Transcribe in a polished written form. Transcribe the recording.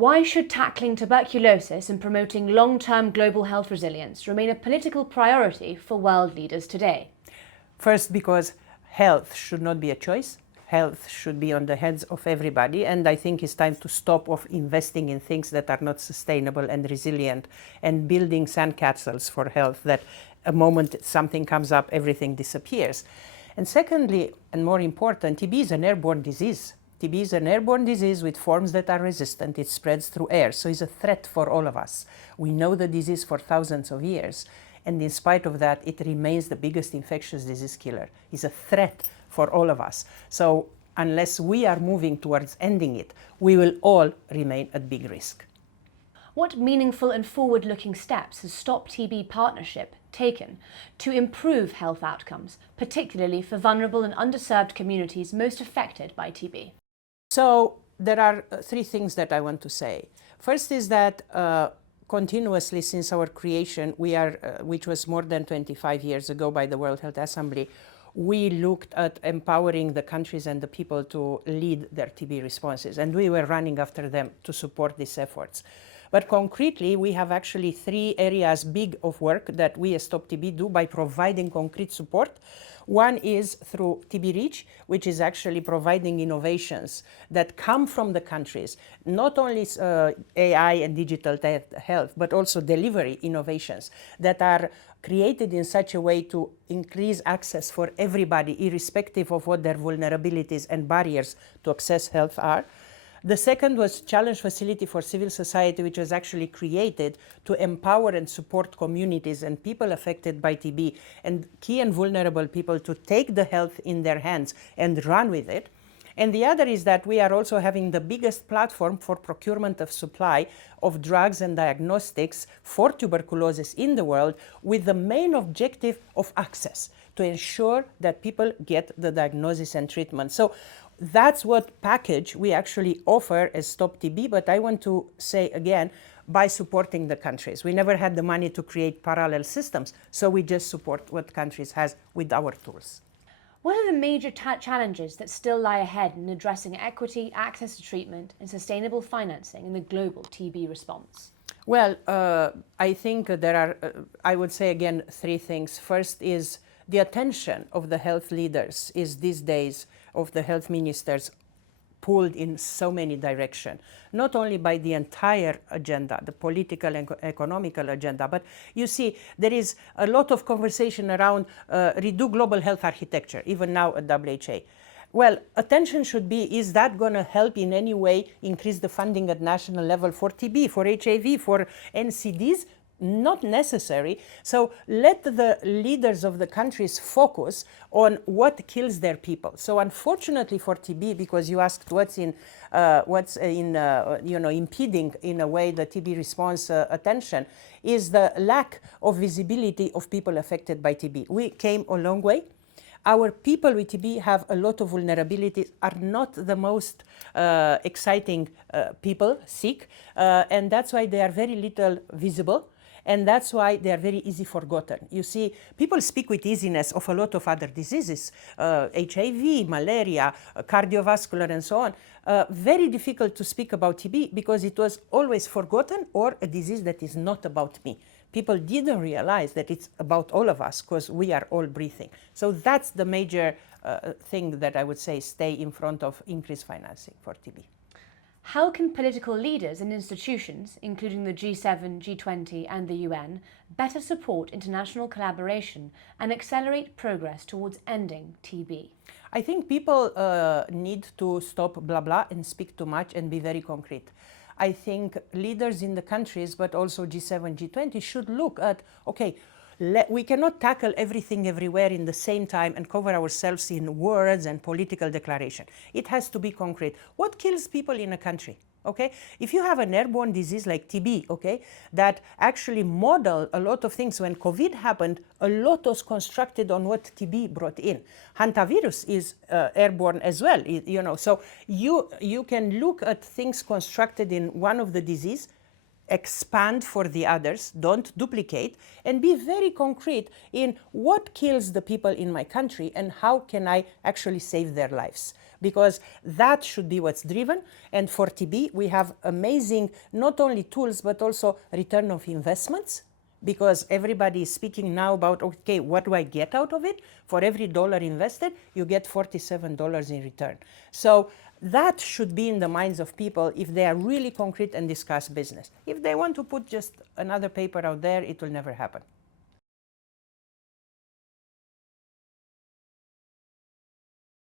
Why should tackling tuberculosis and promoting long-term global health resilience remain a political priority for world leaders today? First, because health should not be a choice. Health should be on the heads of everybody, and I think it's time to stop of investing in things that are not sustainable and resilient and building sandcastles for health that a moment something comes up, everything disappears. And secondly, and more important, TB is an airborne disease. TB is an airborne disease with forms that are resistant. It spreads through air, so it's a threat for all of us. We know the disease for thousands of years, and in spite of that, it remains the biggest infectious disease killer. It's a threat for all of us. So unless we are moving towards ending it, we will all remain at big risk. What meaningful and forward-looking steps has Stop TB Partnership taken to improve health outcomes, particularly for vulnerable and underserved communities most affected by TB? So there are three things that I want to say. First is that continuously since our creation, which was more than 25 years ago by the World Health Assembly, we looked at empowering the countries and the people to lead their TB responses, and we were running after them to support these efforts. But concretely, we have actually three areas big of work that we as Stop TB do by providing concrete support. One is through TB Reach, which is actually providing innovations that come from the countries, not only AI and digital health, but also delivery innovations that are created in such a way to increase access for everybody, irrespective of what their vulnerabilities and barriers to access health are. The second was Challenge Facility for Civil Society, which was actually created to empower and support communities and people affected by TB and key and vulnerable people to take the health in their hands and run with it. And the other is that we are also having the biggest platform for procurement of supply of drugs and diagnostics for tuberculosis in the world, with the main objective of access, to ensure that people get the diagnosis and treatment. So that's what package we actually offer as Stop TB, but I want to say again, by supporting the countries. We never had the money to create parallel systems, so we just support what countries has with our tools. What are the major challenges that still lie ahead in addressing equity, access to treatment, and sustainable financing in the global TB response? Well, I think there are, I would say again, three things. First is the attention of the health leaders is these days of the health ministers pulled in so many directions, not only by the entire agenda, the political and economical agenda, but you see, there is a lot of conversation around redo global health architecture, even now at WHO. Well, attention should be, is that going to help in any way increase the funding at national level for TB, for HIV, for NCDs? Not necessary. So let the leaders of the countries focus on what kills their people. So unfortunately for TB, because you asked what's impeding in a way the TB response attention, is the lack of visibility of people affected by TB. We came a long way. Our people with TB have a lot of vulnerabilities, are not the most exciting people, sick, and that's why they are very little visible. And that's why they are very easy forgotten. You see, people speak with easiness of a lot of other diseases, HIV, malaria, cardiovascular, and so on. Very difficult to speak about TB because it was always forgotten, or a disease that is not about me. People didn't realize that it's about all of us because we are all breathing. So that's the major thing that I would say stay in front of increased financing for TB. How can political leaders and institutions, including the G7, G20 and the UN, better support international collaboration and accelerate progress towards ending TB? I think people need to stop blah blah and speak too much and be very concrete. I think leaders in the countries, but also G7, G20 should look at, okay, we cannot tackle everything everywhere in the same time and cover ourselves in words and political declaration. It has to be concrete. What kills people in a country? Okay, if you have an airborne disease like TB, okay, that actually model a lot of things. When COVID happened, a lot was constructed on what TB brought in. Hantavirus is airborne as well, you know. So you can look at things constructed in one of the disease, expand for the others, don't duplicate, and be very concrete in what kills the people in my country and how can I actually save their lives. because that should be what's driven. And for TB, we have amazing, not only tools, but also return of investments, because everybody is speaking now about, okay, what do I get out of it? For every dollar invested, you get $47 in return. So that should be in the minds of people if they are really concrete and discuss business. If they want to put just another paper out there, it will never happen.